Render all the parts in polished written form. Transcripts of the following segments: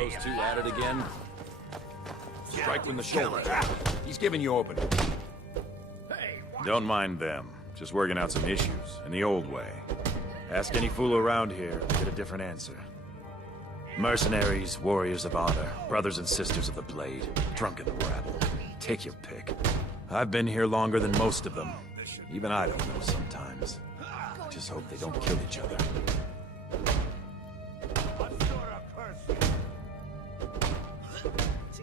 Those two at it again? Strike from the shoulder. He's giving you opening. Don't mind them. Just working out some issues, in the old way. Ask any fool around here, get a different answer. Mercenaries, warriors of honor, brothers and sisters of the blade, drunken rabble. Take your pick. I've been here longer than most of them. Even I don't know sometimes. I just hope they don't kill each other.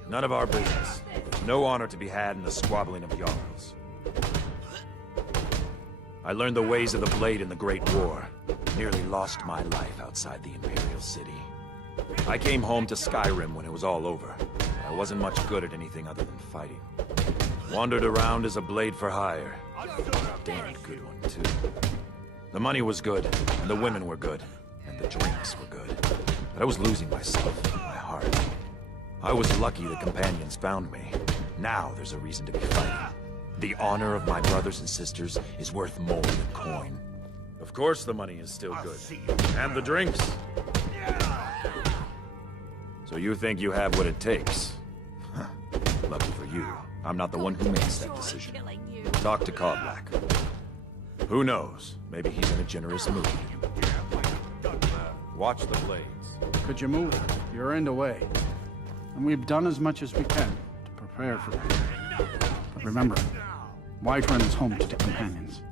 None of our business. No honor to be had in the squabbling of Jarls. I learned the ways of the blade in the Great War. Nearly lost my life outside the Imperial City. I came home to Skyrim when it was all over. I wasn't much good at anything other than fighting. Wandered around as a blade for hire. Damned good one, too. The money was good, and the women were good, and the drinks were good. But I was losing myself, my heart. I was lucky the companions found me. Now there's a reason to be fighting. The honor of my brothers and sisters is worth more than coin. Of course the money is still good. And the drinks. So you think you have what it takes? Huh. Lucky for you, I'm not the one who makes that decision. Talk to Kodlak. Who knows? Maybe he's in a generous mood. Watch the blades. Could you move? You're in the way. And we've done as much as we can to prepare for that. But remember, Whiterun is home to the companions.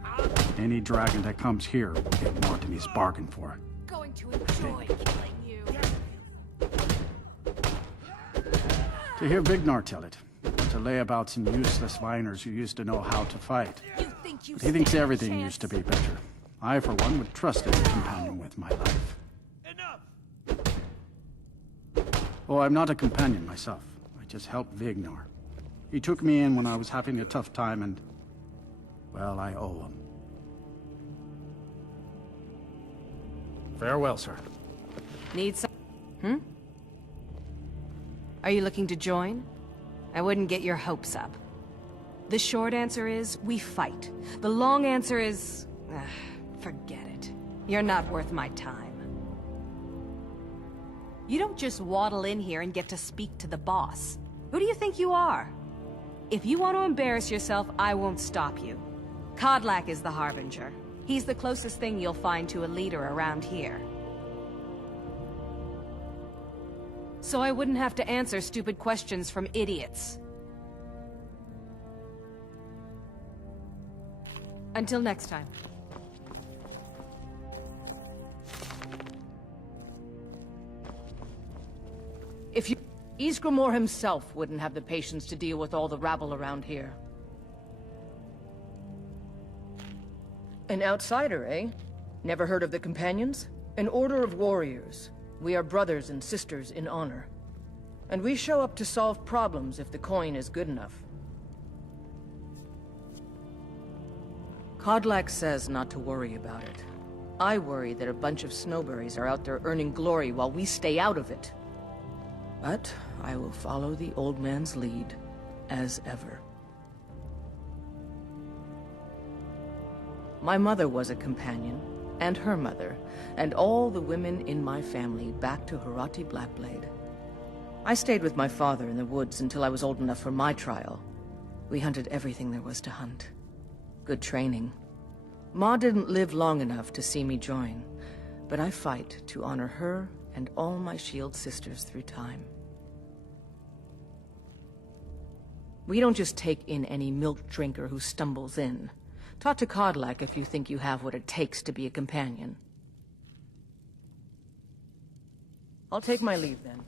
Any dragon that comes here will get more than he's bargained for. Going to enjoy killing you. To hear Vignar tell it, to lay about some useless viners who used to know how to fight. You think you But he thinks stand a everything chance? used to be better. I, for one, would trust any companion with my life. Oh, I'm not a companion myself. I just helped Vignar. He took me in when I was having a tough time and... well, I owe him. Farewell, sir. Need some... Are you looking to join? I wouldn't get your hopes up. The short answer is, we fight. The long answer is... forget it. You're not worth my time. You don't just waddle in here and get to speak to the boss. Who do you think you are? If you want to embarrass yourself, I won't stop you. Kodlak is the Harbinger. He's the closest thing you'll find to a leader around here. So I wouldn't have to answer stupid questions from idiots. Until next time. If you... Ysgramor himself wouldn't have the patience to deal with all the rabble around here. An outsider, eh? Never heard of the Companions? An order of warriors. We are brothers and sisters in honor. And we show up to solve problems if the coin is good enough. Kodlak says not to worry about it. I worry that a bunch of snowberries are out there earning glory while we stay out of it. But I will follow the old man's lead, as ever. My mother was a companion, and her mother, and all the women in my family back to Harati Blackblade. I stayed with my father in the woods until I was old enough for my trial. We hunted everything there was to hunt. Good training. Ma didn't live long enough to see me join, but I fight to honor her and all my shield sisters through time. We don't just take in any milk drinker who stumbles in. Talk to Kodlak if you think you have what it takes to be a companion. I'll take my leave then.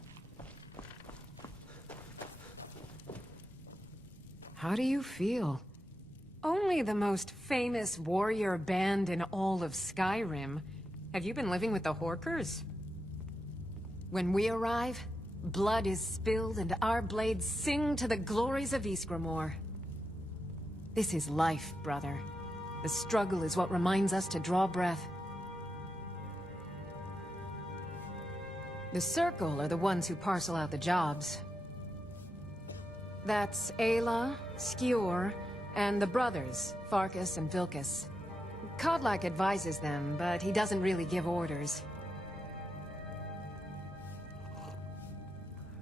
How do you feel? Only the most famous warrior band in all of Skyrim. Have you been living with the Horkers? When we arrive, blood is spilled and our blades sing to the glories of Ysgramor. This is life, brother. The struggle is what reminds us to draw breath. The Circle are the ones who parcel out the jobs. That's Ayla, Skjor, and the brothers, Farkas and Vilkas. Kodlak advises them, but he doesn't really give orders.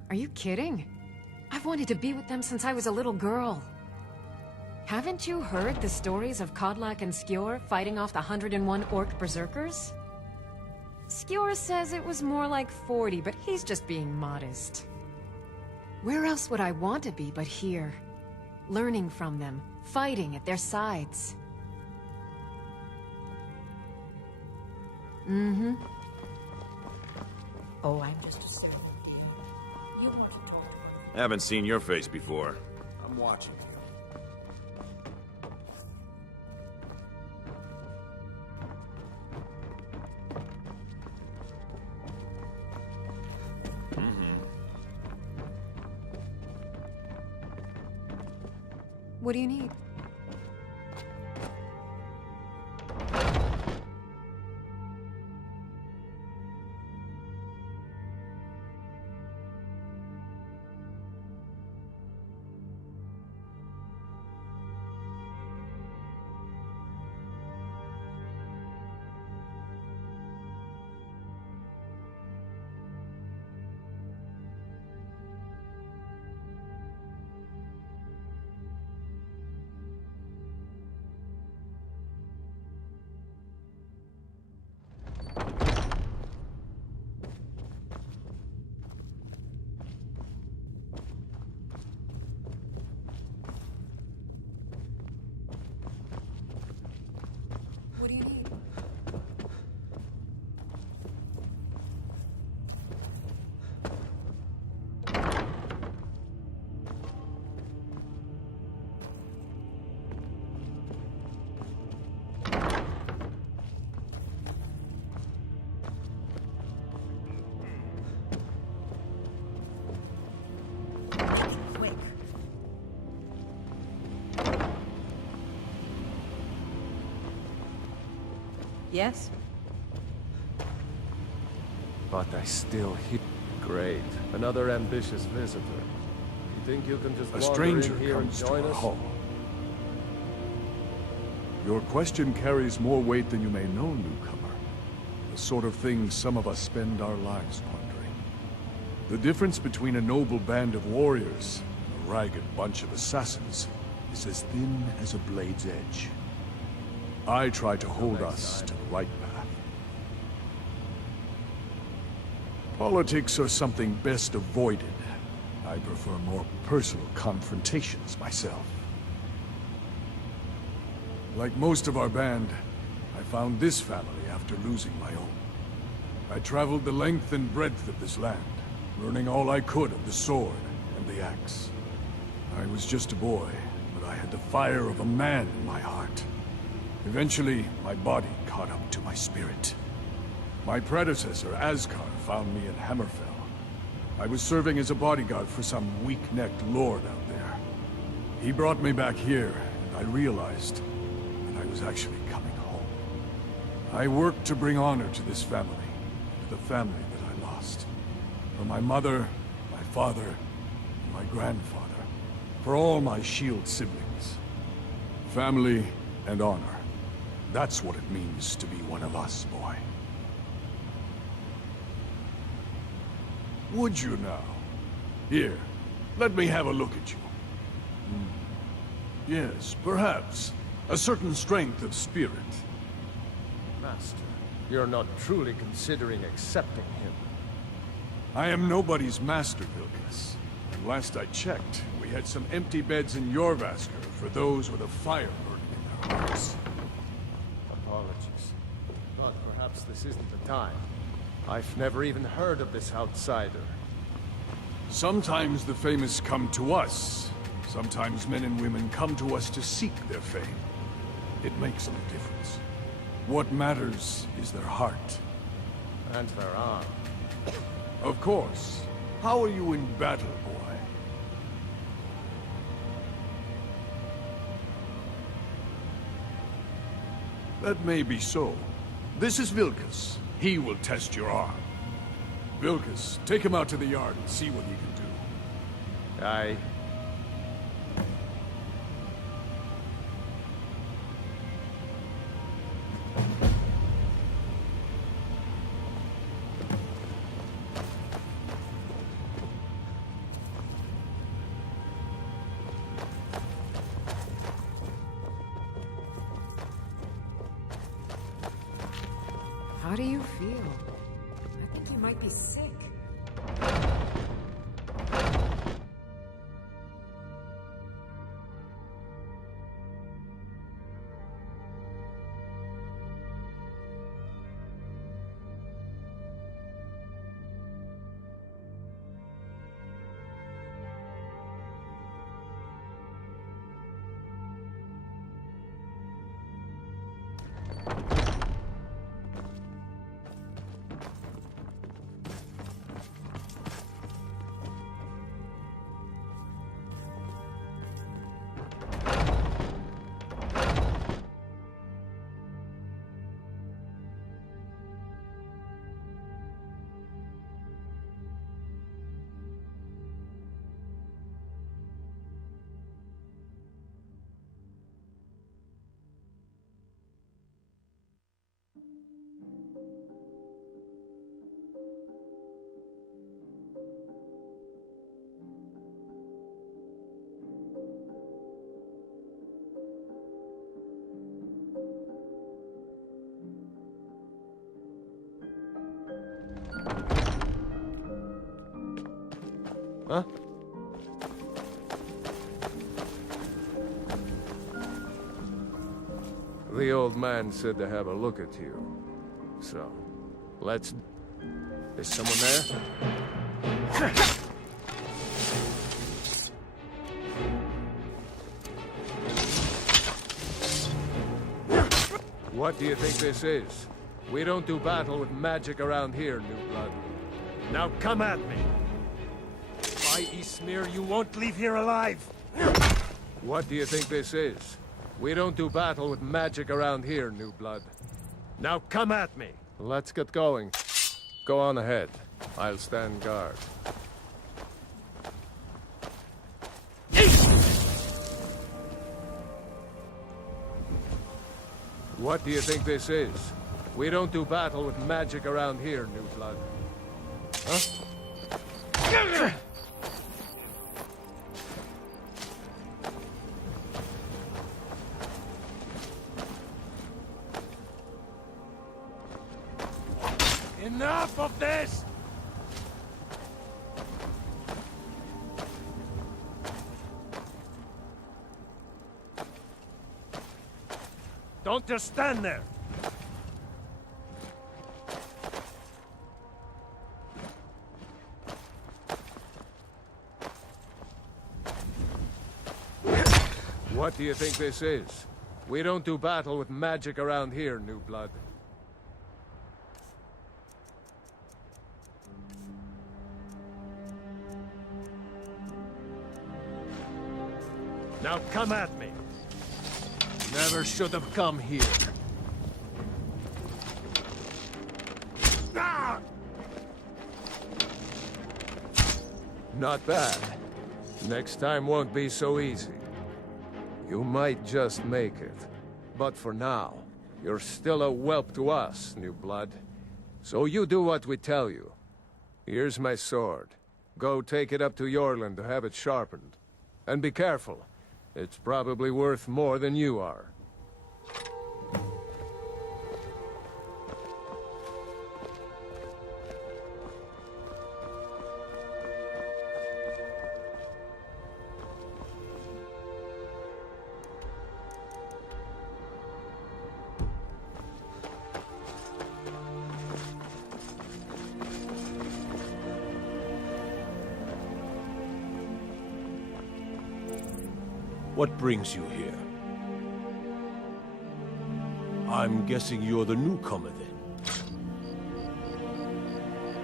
Are you kidding? I've wanted to be with them since I was a little girl. Haven't you heard the stories of Kodlak and Skjor fighting off the 101 orc berserkers? Skjor says it was more like 40, but he's just being modest. Where else would I want to be but here? Learning from them, fighting at their sides. Mm-hmm. Oh, I'm just a servant, dear. You want to talk to her? Haven't seen your face before. I'm watching you. What do you need? What do you need? Quick. Yes? But I still hear. Great. Another ambitious visitor. You think you can just A wander stranger in here and comes to join our us? hall. Your question carries more weight than you may know, newcomer. The sort of thing some of us spend our lives pondering. The difference between a noble band of warriors and a ragged bunch of assassins is as thin as a blade's edge. I try to hold us to the right path. Politics are something best avoided. I prefer more personal confrontations myself. Like most of our band, I found this family after losing my own. I traveled the length and breadth of this land, learning all I could of the sword and the axe. I was just a boy, but I had the fire of a man in my heart. Eventually, my body caught up to my spirit. My predecessor, Ascar, found me in Hammerfell. I was serving as a bodyguard for some weak-necked lord out there. He brought me back here, and I realized that I was actually coming home. I worked to bring honor to this family, to the family that I lost. For my mother, my father, and my grandfather. For all my shield siblings. Family and honor. That's what it means to be one of us, boy. Would you now? Here, let me have a look at you. Yes, perhaps. A certain strength of spirit. Master, you're not truly considering accepting him. I am nobody's master, Vilkas. And last I checked, we had some empty beds in Jorvaskr for those with a fire burning in their hearts. Apologies. But perhaps this isn't the time. I've never even heard of this outsider. Sometimes the famous come to us. Sometimes men and women come to us to seek their fame. It makes no difference. What matters is their heart. And their arm. Of course. How are you in battle, boy? That may be so. This is Vilkas. He will test your arm. Vilkas, take him out to the yard and see what he can do. Aye. How do you feel? I think you might be sick. Huh? The old man said to have a look at you. So, let's... Is someone there? What do you think this is? We don't do battle with magic around here, new blood. Now come at me! By Ismir, you won't leave here alive! What do you think this is? We don't do battle with magic around here, new blood. Now come at me! Let's get going. Go on ahead. I'll stand guard. What do you think this is? We don't do battle with magic around here, new blood. Huh? Enough of this! Don't just stand there! What do you think this is? We don't do battle with magic around here, new blood. Now come at me! Never should have come here. Ah! Not bad. Next time won't be so easy. You might just make it. But for now, you're still a whelp to us, new blood. So you do what we tell you. Here's my sword. Go take it up to Yorland to have it sharpened. And be careful. It's probably worth more than you are. What brings you here? I'm guessing you're the newcomer, then.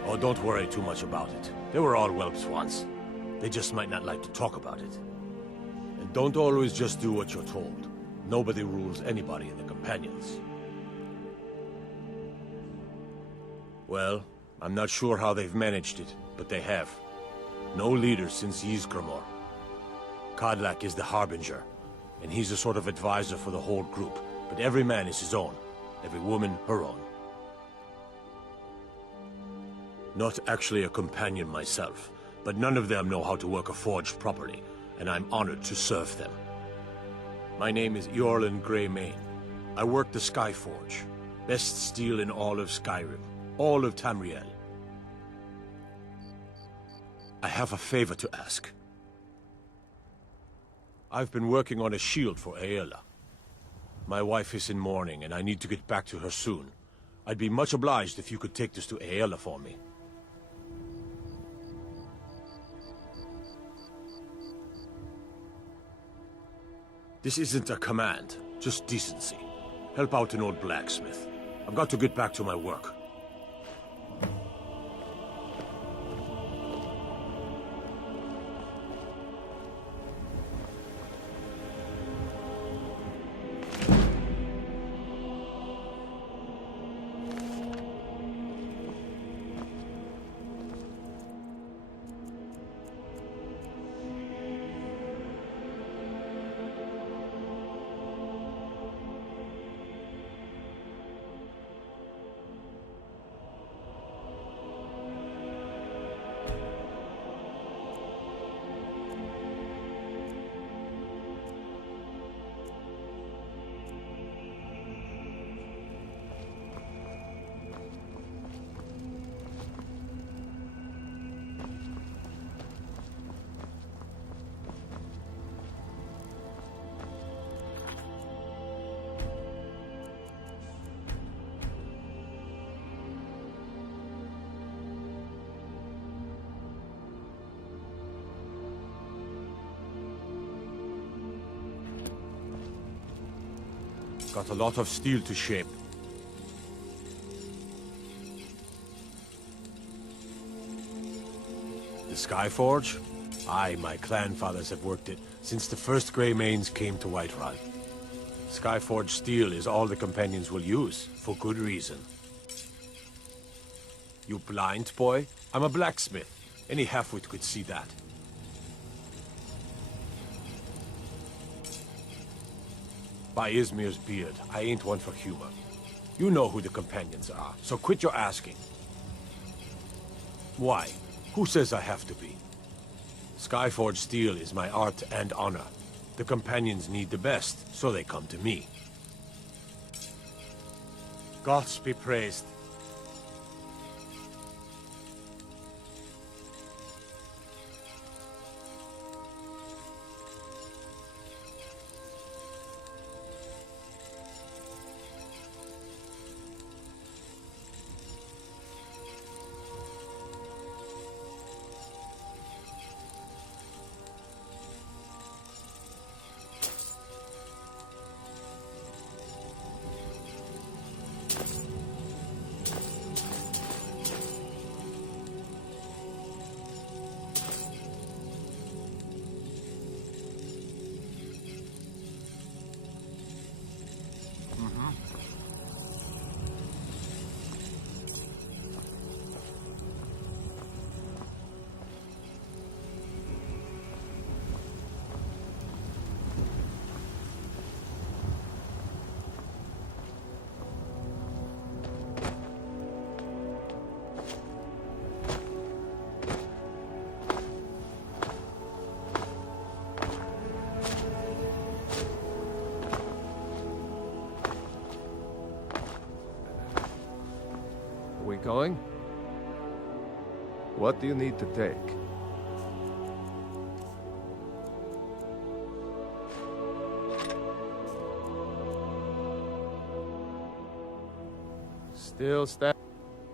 Oh, don't worry too much about it. They were all whelps once. They just might not like to talk about it. And don't always just do what you're told. Nobody rules anybody in the Companions. Well, I'm not sure how they've managed it, but they have. No leader since Ysgramor. Kodlak is the Harbinger, and he's a sort of advisor for the whole group, but every man is his own, every woman her own. Not actually a companion myself, but none of them know how to work a forge properly, and I'm honored to serve them. My name is Eorlin Greymane. I work the Skyforge. Best steel in all of Skyrim. All of Tamriel. I have a favor to ask. I've been working on a shield for Aela. My wife is in mourning, and I need to get back to her soon. I'd be much obliged if you could take this to Aela for me. This isn't a command, just decency. Help out an old blacksmith. I've got to get back to my work. Got a lot of steel to shape. The Skyforge? Aye, my clan fathers have worked it since the first Grey Manes came to Whiterun. Skyforge steel is all the companions will use, for good reason. You blind, boy? I'm a blacksmith. Any halfwit could see that. By Izmir's beard, I ain't one for humor. You know who the companions are, so quit your asking. Why? Who says I have to be? Skyforge steel is my art and honor. The companions need the best, so they come to me. Gods be praised. We going? What do you need to take? Still stand.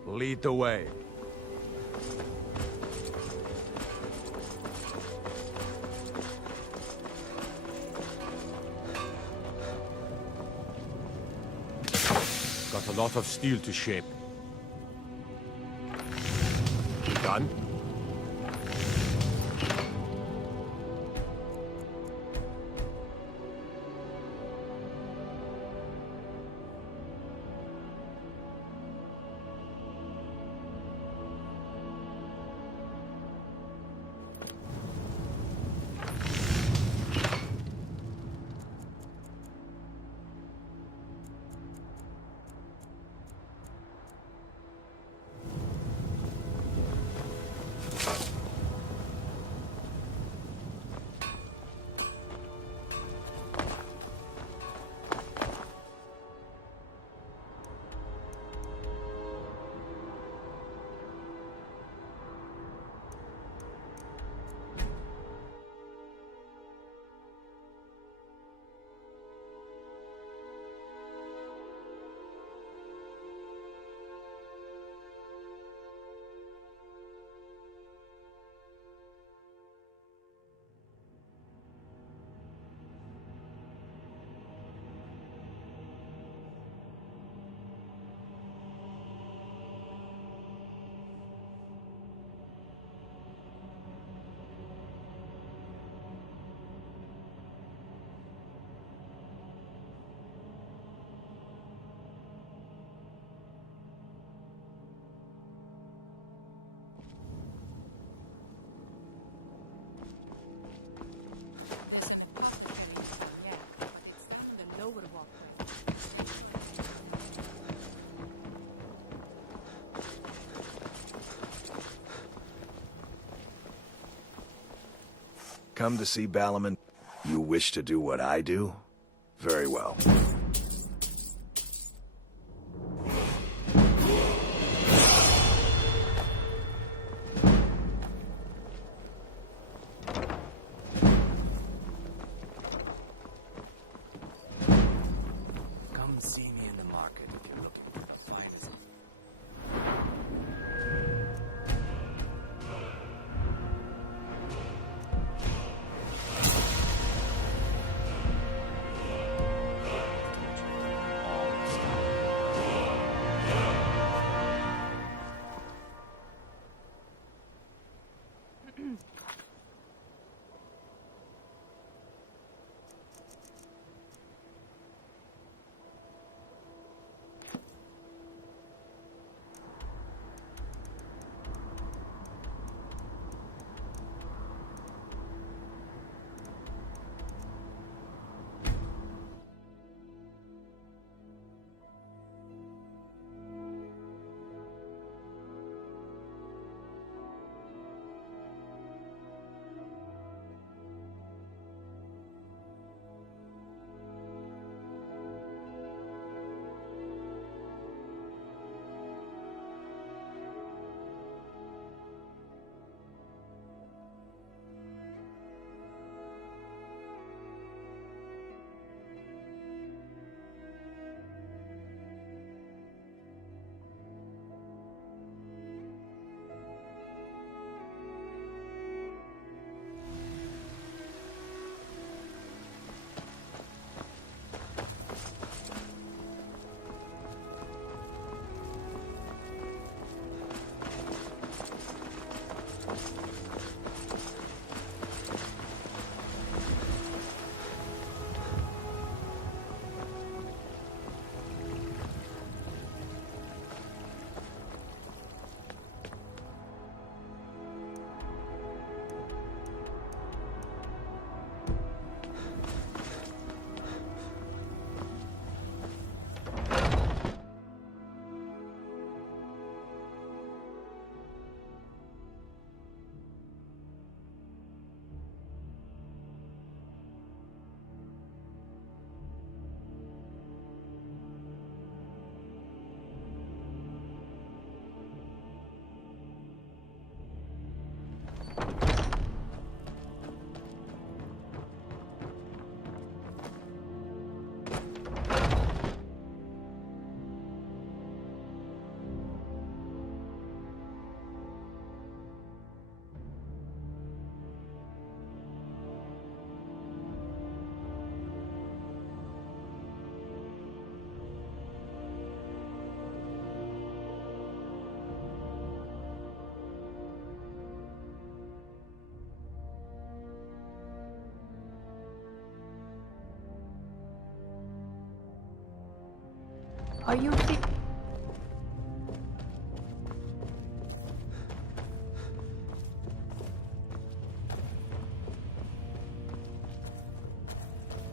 Lead the way. Got a lot of steel to shape. You done? Come to see Balaman? You wish to do what I do? Very well. Come see me in the market if you're looking for the finest. Are you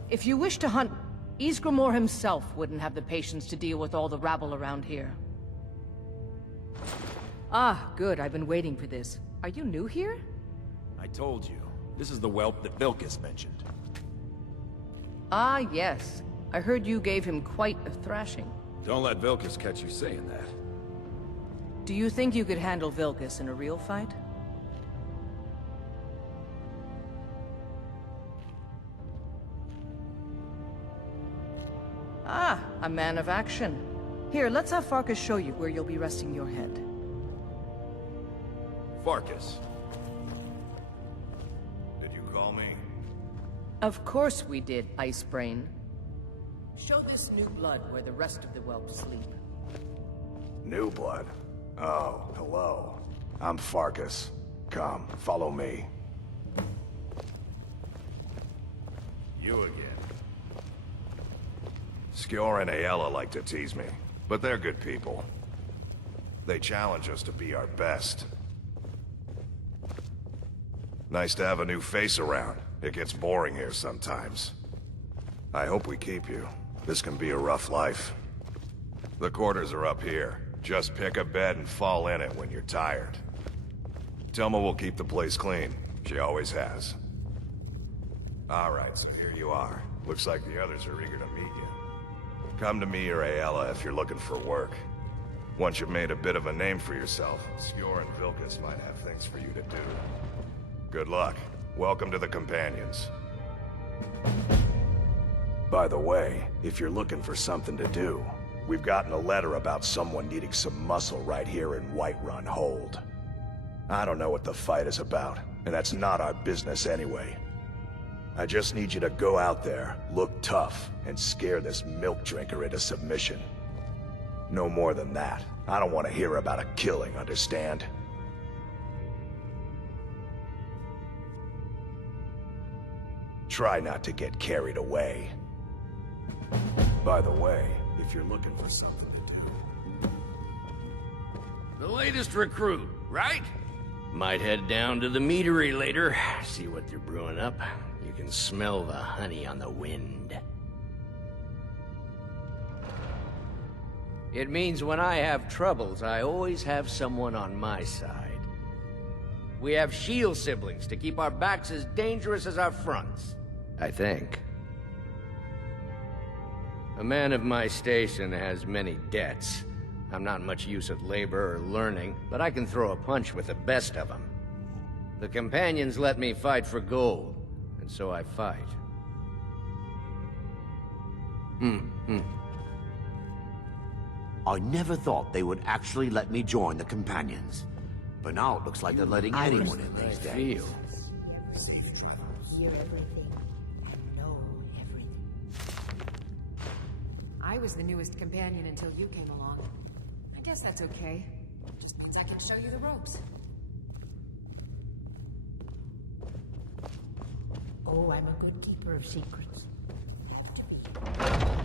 If you wish to hunt, Ysgramor himself wouldn't have the patience to deal with all the rabble around here. Ah, good. I've been waiting for this. Are you new here? I told you. This is the whelp that Vilkas mentioned. Ah, yes. I heard you gave him quite a thrashing. Don't let Vilkas catch you saying that. Do you think you could handle Vilkas in a real fight? Ah, a man of action. Here, let's have Farkas show you where you'll be resting your head. Farkas. Did you call me? Of course we did, Icebrain. Show this new blood where the rest of the whelp sleep. New blood? Oh, hello. I'm Farkas. Come, follow me. You again. Skjor and Aella like to tease me, but they're good people. They challenge us to be our best. Nice to have a new face around. It gets boring here sometimes. I hope we keep you. This can be a rough life. The quarters are up here. Just pick a bed and fall in it when you're tired. Telma will keep the place clean. She always has. Alright, so here you are. Looks like the others are eager to meet you. Come to me or Ayala if you're looking for work. Once you've made a bit of a name for yourself, Skjor and Vilkas might have things for you to do. Good luck. Welcome to the Companions. By the way, if you're looking for something to do, we've gotten a letter about someone needing some muscle right here in Whiterun Hold. I don't know what the fight is about, and that's not our business anyway. I just need you to go out there, look tough, and scare this milk drinker into submission. No more than that. I don't want to hear about a killing, understand? Try not to get carried away. By the way, if you're looking for something to do... The latest recruit, right? Might head down to the meadery later, see what they're brewing up. You can smell the honey on the wind. It means when I have troubles, I always have someone on my side. We have shield siblings to keep our backs as dangerous as our fronts, I think. A man of my station has many debts. I'm not much use at labor or learning, but I can throw a punch with the best of them. The Companions let me fight for gold, and so I fight. I never thought they would actually let me join the Companions. But now it looks like they're letting anyone in these days. Hear everything and know everything. I was the newest companion until you came along. I guess that's okay. Just means I can show you the ropes. Oh, I'm a good keeper of secrets. Have to be.